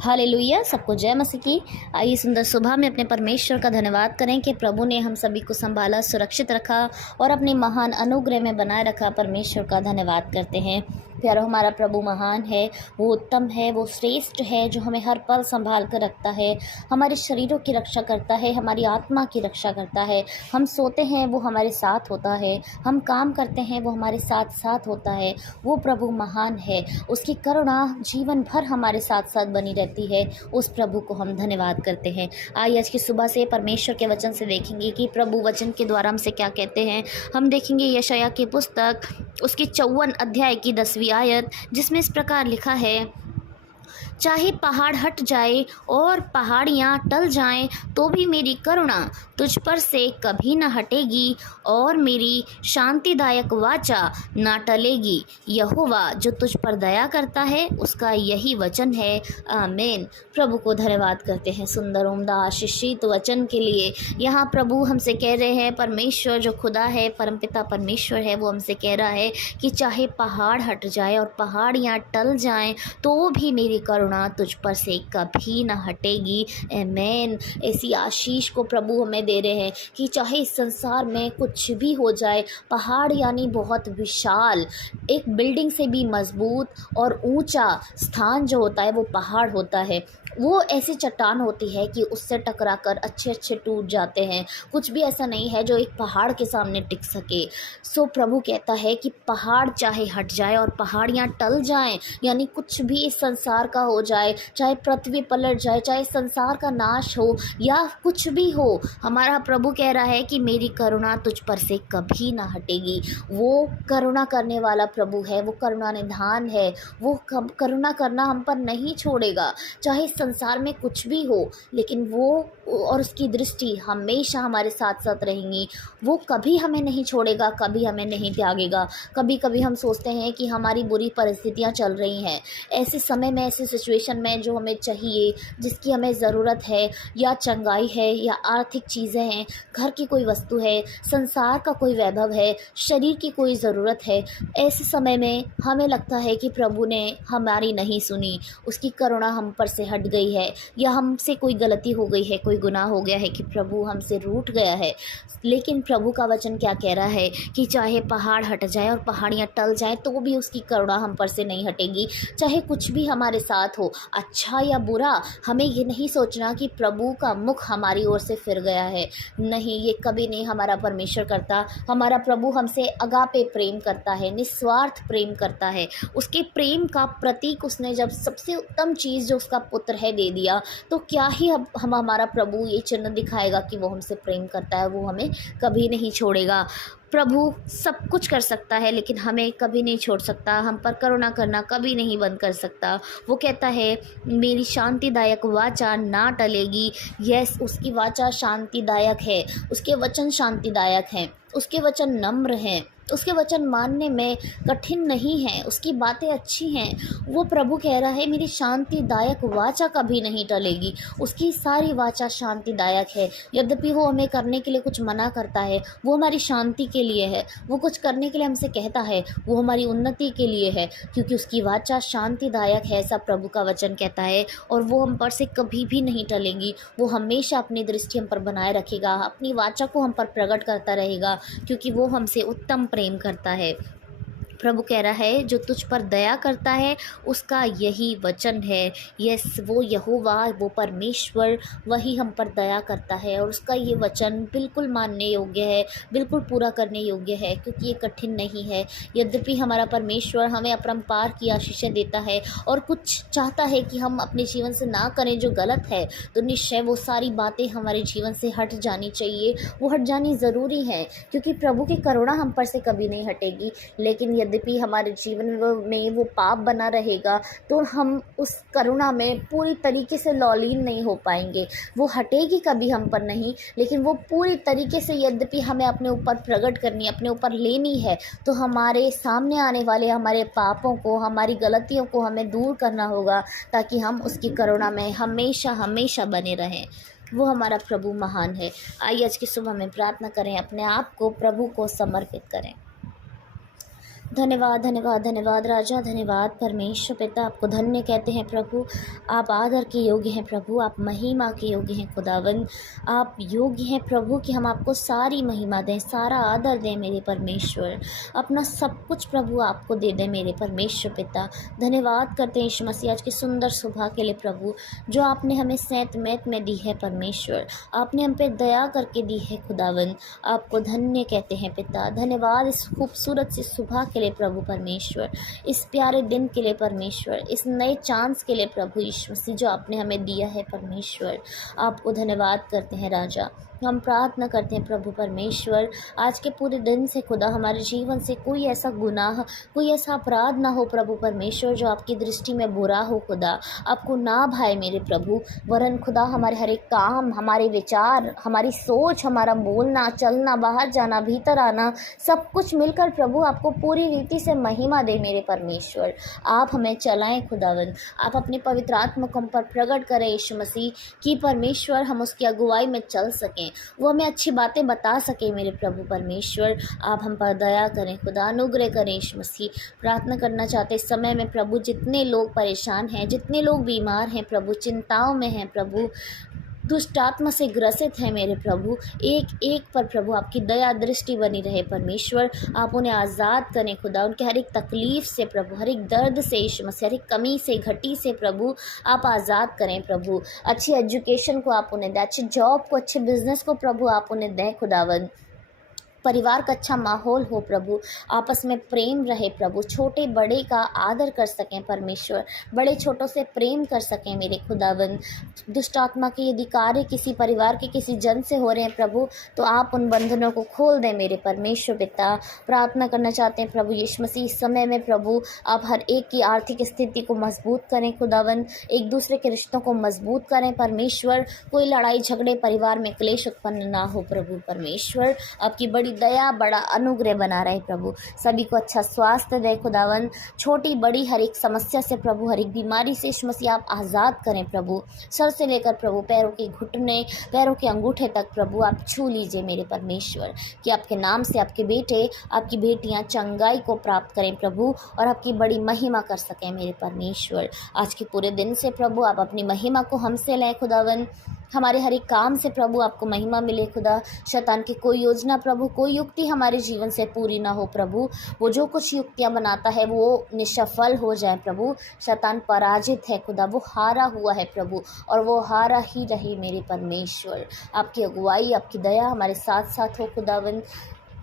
Hallelujah. सबको जय मसीह की। आइए सुंदर सुबह में अपने परमेश्वर का धन्यवाद करें कि प्रभु ने हम सभी को संभाला, सुरक्षित रखा और अपने महान अनुग्रह में बनाए रखा। परमेश्वर का धन्यवाद करते हैं। प्यारो, हमारा प्रभु महान है, वो उत्तम है, वो श्रेष्ठ है, जो हमें हर पल संभाल कर रखता है, हमारे शरीरों की रक्षा करता है, हमारी आत्मा की रक्षा करता है। हम सोते हैं वो हमारे साथ होता है, हम काम करते हैं वो हमारे साथ साथ होता है। वो प्रभु महान है, उसकी करुणा जीवन भर हमारे साथ साथ बनी रहती है। उस प्रभु को हम धन्यवाद करते हैं। आइए आज की सुबह से परमेश्वर के वचन से देखेंगे कि प्रभु वचन के द्वारा हमसे क्या कहते हैं। हम देखेंगे यशायाह की पुस्तक उसकी 54 अध्याय की 10वीं आयत, जिसमें इस प्रकार लिखा है, चाहे पहाड़ हट जाए और पहाड़ियाँ टल जाएं, तो भी मेरी करुणा तुझ पर से कभी न हटेगी और मेरी शांतिदायक वाचा न टलेगी। यहोवा जो तुझ पर दया करता है, उसका यही वचन है। आमीन। प्रभु को धन्यवाद करते हैं सुंदर उम्दा आशीषित वचन के लिए। यहाँ प्रभु हमसे कह रहे हैं, परमेश्वर जो खुदा है, परमपिता परमेश्वर है, वो हमसे कह रहा है कि चाहे पहाड़ हट जाए और पहाड़ियाँ टल जाएं, तो भी मेरी करुणा तुझ पर से कभी ना हटेगी। आमीन। ऐसी आशीष को प्रभु हमें दे रहे हैं कि चाहे इस संसार में कुछ भी हो जाए, पहाड़ यानी बहुत विशाल, एक बिल्डिंग से भी मजबूत और ऊंचा स्थान जो होता है वो पहाड़ होता है। वो ऐसी चट्टान होती है कि उससे टकराकर अच्छे अच्छे टूट जाते हैं। कुछ भी ऐसा नहीं है जो एक पहाड़ के सामने टिक सके। सो प्रभु कहता है कि पहाड़ चाहे हट जाए और पहाड़ियाँ टल जाएं, यानी कुछ भी इस संसार का हो जाए, चाहे पृथ्वी पलट जाए, चाहे संसार का नाश हो या कुछ भी हो, हमारा प्रभु कह रहा है कि मेरी करुणा तुझ पर से कभी ना हटेगी। वो करुणा करने वाला प्रभु है, वो करुणा निधान है, वो करुणा करना हम पर नहीं छोड़ेगा। चाहे संसार में कुछ भी हो, लेकिन वो और उसकी दृष्टि हमेशा हमारे साथ साथ रहेंगी। वो कभी हमें नहीं छोड़ेगा, कभी हमें नहीं त्यागेगा। कभी कभी हम सोचते हैं कि हमारी बुरी परिस्थितियां चल रही हैं, ऐसे समय में, ऐसे सिचुएशन में जो हमें चाहिए, जिसकी हमें ज़रूरत है, या चंगाई है, या आर्थिक चीज़ें हैं, घर की कोई वस्तु है, संसार का कोई वैभव है, शरीर की कोई ज़रूरत है, ऐसे समय में हमें लगता है कि प्रभु ने हमारी नहीं सुनी, उसकी करुणा हम पर से हट गई है, या हमसे कोई गलती हो गई है, कोई गुनाह हो गया है कि प्रभु हमसे रूठ गया है। लेकिन प्रभु का वचन क्या कह रहा है कि चाहे पहाड़ हट जाए और पहाड़ियाँ टल जाएं, तो भी उसकी करुणा हम पर से नहीं हटेगी। चाहे कुछ भी हमारे साथ हो, अच्छा या बुरा, हमें ये नहीं सोचना कि प्रभु का मुख हमारी ओर से फिर गया है। नहीं, ये कभी नहीं हमारा परमेश्वर करता। हमारा प्रभु हमसे अगापे प्रेम करता है, निस्वार्थ प्रेम करता है। उसके प्रेम का प्रतीक उसने जब सबसे उत्तम चीज़ जो उसका पुत्र है दे दिया, तो क्या ही हम हमारा प्रभु ये चिन्ह दिखाएगा कि वो हमसे प्रेम करता है, वो हमें कभी नहीं छोड़ेगा। प्रभु सब कुछ कर सकता है, लेकिन हमें कभी नहीं छोड़ सकता, हम पर करुणा करना कभी नहीं बंद कर सकता। वो कहता है, मेरी शांतिदायक वाचा ना टलेगी। यस, उसकी वाचा शांतिदायक है, उसके वचन शांतिदायक हैं, उसके वचन नम्र हैं, उसके वचन मानने में कठिन नहीं है, उसकी बातें अच्छी हैं। वो प्रभु कह रहा है, मेरी शांतिदायक वाचा कभी नहीं टलेगी। उसकी सारी वाचा शांतिदायक है। यद्यपि वो हमें करने के लिए कुछ मना करता है, वो हमारी शांति के लिए है। वो कुछ करने के लिए हमसे कहता है, वो हमारी उन्नति के लिए है, क्योंकि उसकी वाचा शांतिदायक है, ऐसा प्रभु का वचन कहता है। और वो हम पर से कभी भी नहीं टलेंगी। वो हमेशा अपनी दृष्टि हम पर बनाए रखेगा, अपनी वाचा को हम पर प्रकट करता रहेगा, क्योंकि वो हमसे उत्तम प्रेम करता है। प्रभु कह रहा है, जो तुझ पर दया करता है, उसका यही वचन है। यस, वो यहोवा, वो परमेश्वर, वही हम पर दया करता है, और उसका ये वचन बिल्कुल मानने योग्य है, बिल्कुल पूरा करने योग्य है, क्योंकि ये कठिन नहीं है। यद्यपि हमारा परमेश्वर हमें अपरंपार की आशीषें देता है और कुछ चाहता है कि हम अपने जीवन से ना करें जो गलत है, तो निश्चय वो सारी बातें हमारे जीवन से हट जानी चाहिए। वो हट जानी ज़रूरी है, क्योंकि प्रभु की करुणा हम पर से कभी नहीं हटेगी। लेकिन यद्यपि हमारे जीवन में वो पाप बना रहेगा, तो हम उस करुणा में पूरी तरीके से लौलीन नहीं हो पाएंगे। वो हटेगी कभी हम पर नहीं, लेकिन वो पूरी तरीके से यद्यपि हमें अपने ऊपर प्रकट करनी, अपने ऊपर लेनी है, तो हमारे सामने आने वाले हमारे पापों को, हमारी गलतियों को हमें दूर करना होगा, ताकि हम उसकी करुणा में हमेशा हमेशा बने रहें। वो हमारा प्रभु महान है। आइए आज की सुबह में प्रार्थना करें, अपने आप को प्रभु को समर्पित करें। धन्यवाद धन्यवाद धन्यवाद राजा, धन्यवाद परमेश्वर पिता, आपको धन्य कहते हैं प्रभु। आप आदर के योग्य हैं प्रभु, आप महिमा के योग्य हैं खुदावन। आप योग्य हैं प्रभु कि हम आपको सारी महिमा दें, सारा आदर दें मेरे परमेश्वर। अपना सब कुछ प्रभु आपको दे दें मेरे परमेश्वर पिता। धन्यवाद करते हैं यीशु मसीह आज की सुंदर सुबह के लिए प्रभु, जो आपने हमें सैत मैत में दी है परमेश्वर। आपने हम पे दया करके दी है खुदावन। आपको धन्य कहते हैं पिता। धन्यवाद इस खूबसूरत सी सुबह के लिए प्रभु परमेश्वर, इस प्यारे दिन के लिए परमेश्वर, इस नए चांस के लिए प्रभु यीशु मसीह जो आपने हमें दिया है परमेश्वर। आपको धन्यवाद करते हैं राजा। हम प्रार्थना करते हैं प्रभु परमेश्वर, आज के पूरे दिन से खुदा हमारे जीवन से कोई ऐसा गुनाह, कोई ऐसा अपराध ना हो प्रभु परमेश्वर जो आपकी दृष्टि में बुरा हो खुदा, आपको ना भाए मेरे प्रभु। वरन खुदा हमारे हर एक काम, हमारे विचार, हमारी सोच, हमारा बोलना चलना, बाहर जाना भीतर आना, सब कुछ मिलकर प्रभु आपको पूरी रीति से महिमा दे मेरे परमेश्वर। आप हमें चलाएं खुदावन, आप अपने पवित्र आत्मा को हम पर प्रकट करें यीशु मसीह कि परमेश्वर हम उसकी अगुवाई में चल सकें, वो हमें अच्छी बातें बता सके मेरे प्रभु परमेश्वर। आप हम पर दया करें खुदा, अनुग्रह करें यीशु मसीह। प्रार्थना करना चाहते इस समय में प्रभु, जितने लोग परेशान हैं, जितने लोग बीमार हैं प्रभु, चिंताओं में हैं प्रभु, दुष्ट आत्मा से ग्रसित है मेरे प्रभु, एक एक पर प्रभु आपकी दया दृष्टि बनी रहे परमेश्वर। आप उन्हें आज़ाद करें खुदा, उनके हर एक तकलीफ़ से प्रभु, हर एक दर्द से यीशु मसीह, हर एक कमी से, घटी से प्रभु आप आज़ाद करें प्रभु। अच्छी एजुकेशन को आप उन्हें दें, अच्छी जॉब को, अच्छे बिजनेस को प्रभु आप उन्हें दें खुदावन। परिवार का अच्छा माहौल हो प्रभु, आपस में प्रेम रहे प्रभु, छोटे बड़े का आदर कर सकें परमेश्वर, बड़े छोटों से प्रेम कर सकें मेरे खुदावन। दुष्ट आत्मा के यदि कार्य किसी परिवार के किसी जन से हो रहे हैं प्रभु, तो आप उन बंधनों को खोल दें मेरे परमेश्वर पिता। प्रार्थना करना चाहते हैं प्रभु यीशु मसीह इस समय में प्रभु, आप हर एक की आर्थिक स्थिति को मजबूत करें खुदावन, एक दूसरे के रिश्तों को मजबूत करें परमेश्वर। कोई लड़ाई झगड़े परिवार में क्लेश उत्पन्न ना हो प्रभु परमेश्वर। आपकी बड़ी दया, बड़ा अनुग्रह बना रहे प्रभु, सभी को अच्छा स्वास्थ्य दे खुदावन। छोटी बड़ी हर एक समस्या से प्रभु, हर एक बीमारी से यीशु मसीह आप आज़ाद करें प्रभु। सर से लेकर प्रभु पैरों के घुटने, पैरों के अंगूठे तक प्रभु आप छू लीजिए मेरे परमेश्वर, कि आपके नाम से आपके बेटे, आपकी बेटियां चंगाई को प्राप्त करें प्रभु, और आपकी बड़ी महिमा कर सकें मेरे परमेश्वर। आज के पूरे दिन से प्रभु आप अपनी महिमा को हमसे लें खुदावन, हमारे हर एक काम से प्रभु आपको महिमा मिले खुदा। शैतान की कोई योजना प्रभु, कोई युक्ति हमारे जीवन से पूरी ना हो प्रभु। वो जो कुछ युक्तियां बनाता है वो निष्फल हो जाए प्रभु। शैतान पराजित है खुदा, वो हारा हुआ है प्रभु, और वो हारा ही रहे मेरे परमेश्वर। आपकी अगुवाई, आपकी दया हमारे साथ साथ हो खुदावन।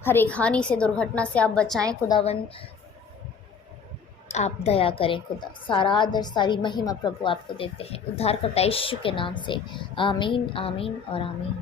हर एक हानि से, दुर्घटना से आप बचाएं खुदावन। आप दया करें खुदा। सारा आदर, सारी महिमा प्रभु आपको देते हैं उद्धारकर्ता यीशु के नाम से। आमीन आमीन और आमीन।